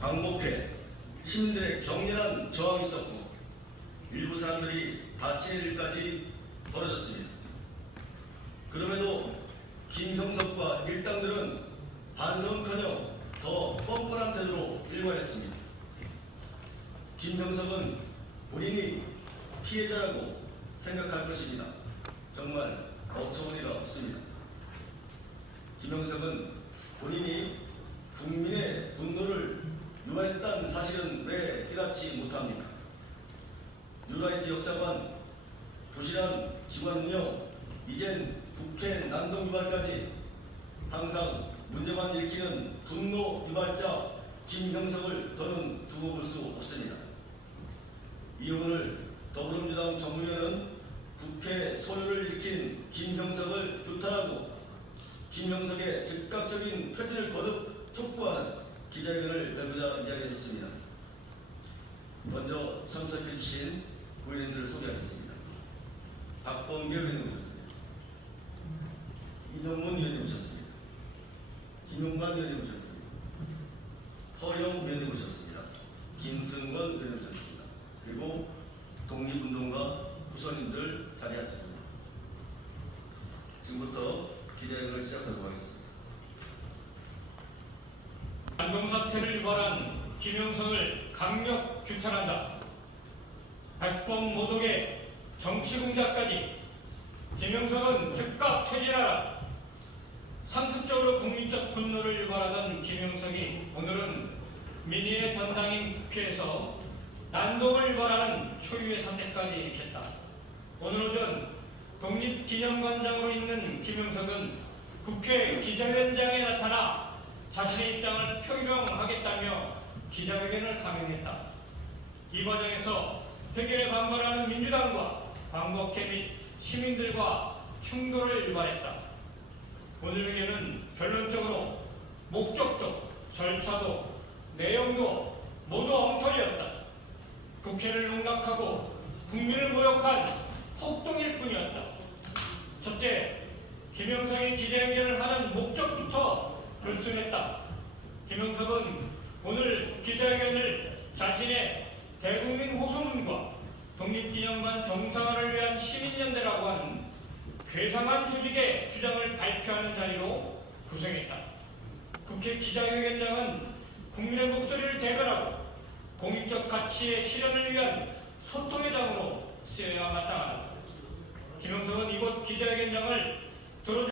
광복회 시민들의 격렬한 저항이 있었고 일부 사람들이 다치는 일까지 벌어졌습니다. 그럼에도 김형석과 일당들은 반성커녕 더 뻔뻔한 태도로 일관했습니다. 김형석은 본인이 피해자라고 생각할 것입니다. 정말 어처구니가 없습니다. 김형석은 본인이 국민의 분노를 유발했다는 사실은 왜 깨닫지 못합니까? 유라이트 역사관, 부실한 기관 운영, 이젠 국회 난동 유발까지 항상 문제만 일으키는 분노 유발자 김형석을 더는 두고 볼 수 없습니다. 이 오늘 더불어민주당 정무위원은 국회 소요를 일으킨 김형석을 규탄하고 김형석의 즉각적인 퇴진을 거듭 촉구하는 기자회견을 열고자 이 자리에 있습니다. 먼저 참석해 주신 의원님들을 소개하겠습니다. 박범계 의원님 오셨습니다. 이정문 의원님 오셨습니다. 김용만 의원님 오셨습니다. 허영 의원님 오셨습니다. 김승건 의원님 오셨습니다. 그리고 독립운동가 후선님들 자리하셨습니다. 지금부터 기자회견을 시작하도록 하겠습니다. 안동사태를 유발한 김영성을 강력 규탄한다. 백범 모독의 정치 공작까지 김영성은 즉각 퇴진하라. 상습적으로 국민적 분노를 유발하던 김영석이 오늘은 민의의 전당인 국회에서 난동을 유발하는 초유의 사태까지 일으켰다. 오늘 오전 독립기념관장으로 있는 김영석은 국회 기자회견장에 나타나 자신의 입장을 표명하겠다며 기자회견을 강행했다. 이 과정에서 해결에 반발하는 민주당과 광복회 및 시민들과 충돌을 유발했다. 오늘 회견은 결론적으로 목적도 절차도 내용도 모두 엉터리였다. 국회를 농락하고 국민을 모욕한 폭동일 뿐이었다. 첫째, 김영석이 기자회견을 하는 목적부터 불순했다. 김영석은 오늘 기자회견을 자신의 대국민 호소문과 독립기념관 정상화를 위한 시민연대라고 하는 괴상한 조직의 주장을 발표하는 자리로 구성했다. 국회 기자회견장은 국민의 목소리를 대변하고 공익적 가치의 실현을 위한 소통의 장으로 쓰여야 마땅하다. 김영석은 이곳 기자회견장을 들어